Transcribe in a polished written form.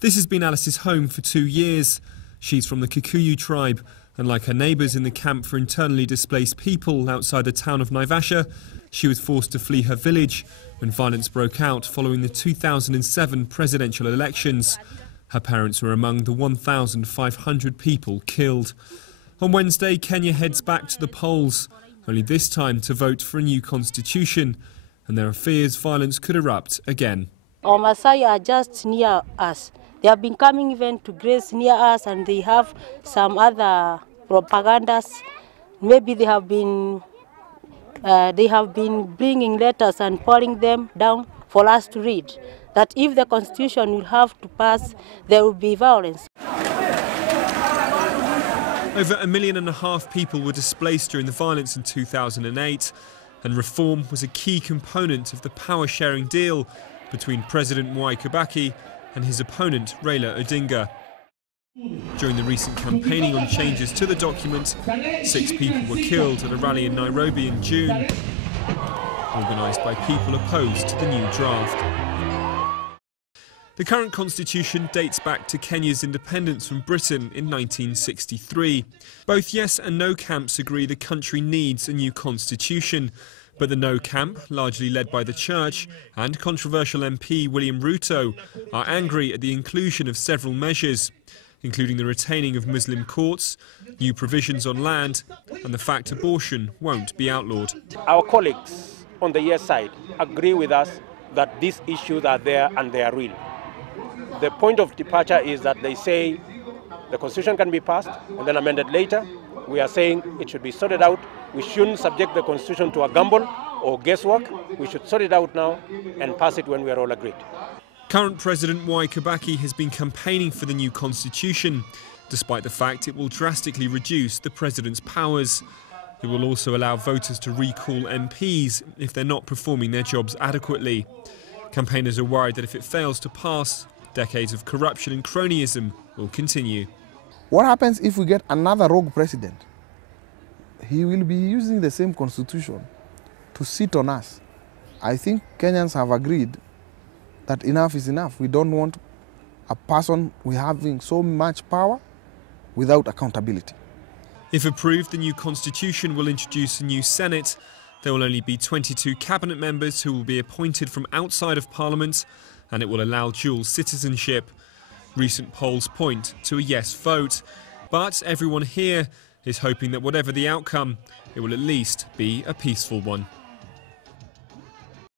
This has been Alice's home for 2 years. She's from the Kikuyu tribe, and like her neighbours in the camp for internally displaced people outside the town of Naivasha, she was forced to flee her village when violence broke out following the 2007 presidential elections. Her parents were among the 1,500 people killed. On Wednesday, Kenya heads back to the polls, only this time to vote for a new constitution, and there are fears violence could erupt again. Our Maasai are just near us. They have been coming even to graze near us, and they have some other propagandas. Maybe they have been bringing letters and pouring them down for us to read, that if the constitution will have to pass, there will be violence. Over 1.5 million people were displaced during the violence in 2008, and reform was a key component of the power-sharing deal between President Mwai Kibaki and his opponent Raila Odinga. During the recent campaigning on changes to the document, 6 people were killed at a rally in Nairobi in June, organised by people opposed to the new draft. The current constitution dates back to Kenya's independence from Britain in 1963. Both yes and no camps agree the country needs a new constitution, but the no camp, largely led by the church, and controversial MP William Ruto are angry at the inclusion of several measures, including the retaining of Muslim courts, new provisions on land, and the fact abortion won't be outlawed. Our colleagues on the yes side agree with us that these issues are there and they are real. The point of departure is that they say the constitution can be passed and then amended later. We are saying it should be sorted out. We shouldn't subject the constitution to a gamble or guesswork. We should sort it out now and pass it when we are all agreed. Current President Mwai Kibaki has been campaigning for the new constitution, despite the fact it will drastically reduce the president's powers. It will also allow voters to recall MPs if they're not performing their jobs adequately. Campaigners are worried that if it fails to pass, decades of corruption and cronyism will continue. What happens if we get another rogue president? He will be using the same constitution to sit on us. I think Kenyans have agreed that enough is enough. We don't want a person having so much power without accountability. If approved, the new constitution will introduce a new Senate. There will only be 22 cabinet members who will be appointed from outside of Parliament, and it will allow dual citizenship. Recent polls point to a yes vote, but everyone here is hoping that whatever the outcome, it will at least be a peaceful one.